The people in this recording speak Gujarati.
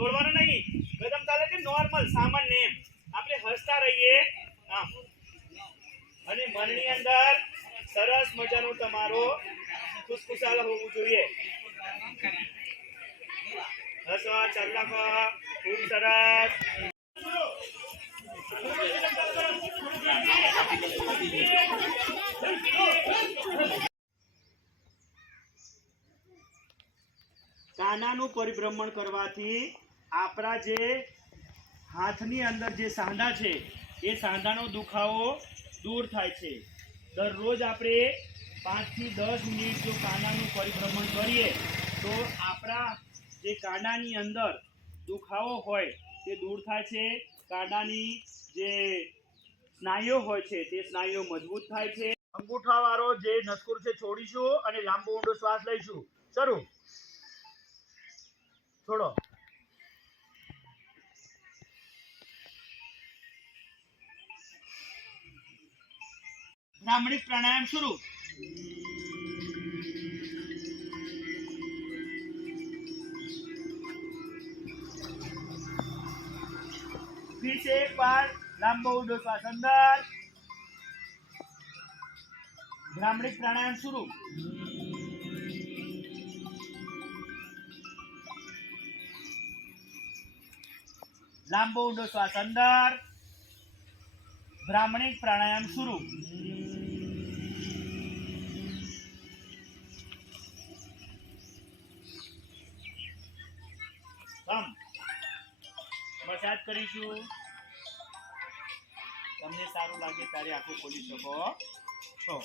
દોડવાનું નહીં. કદમ ચાલે કે નોર્મલ સામાન્ય એમ આપણે હસતા રહીએ આમ. અને મનની અંદર સરસ મજાનું તમારો ખુશખુશાલ હોવું જોઈએ. હસો ચાલકો ખૂબ સરસ. કાનાનું પરિભ્રમણ કરવાથી આપણા જે હાથની અંદર જે સાંધા છે એ સાંધાનો દુખાવો દૂર થાય છે. દરરોજ આપણે 5 થી 10 મિનિટ જો કાનાનું પરિભ્રમણ કરીએ તો આપણા જે કાનાની અંદર દુખાવો હોય તે દૂર થાય છે. કાનાની જે સ્નાયુઓ હોય છે તે સ્નાયુઓ મજબૂત થાય છે. અંગૂઠાવાળો જે નસકુર છે છોડીશું અને લાંબો ઊંડો શ્વાસ લઈશું. શરૂ. છોડો. भ्रामरी प्राणायाम शुरू. फिर से एक बार लंबा ऊंडो श्वास अंदर. भ्रामरी प्राणायाम शुरू. लंबा ऊंडो श्वास अंदर. भ्रामरी प्राणायाम शुरू. મસાજ કરીશું. તમને સારું લાગે ત્યારે આંખો ખોલી શકો છો.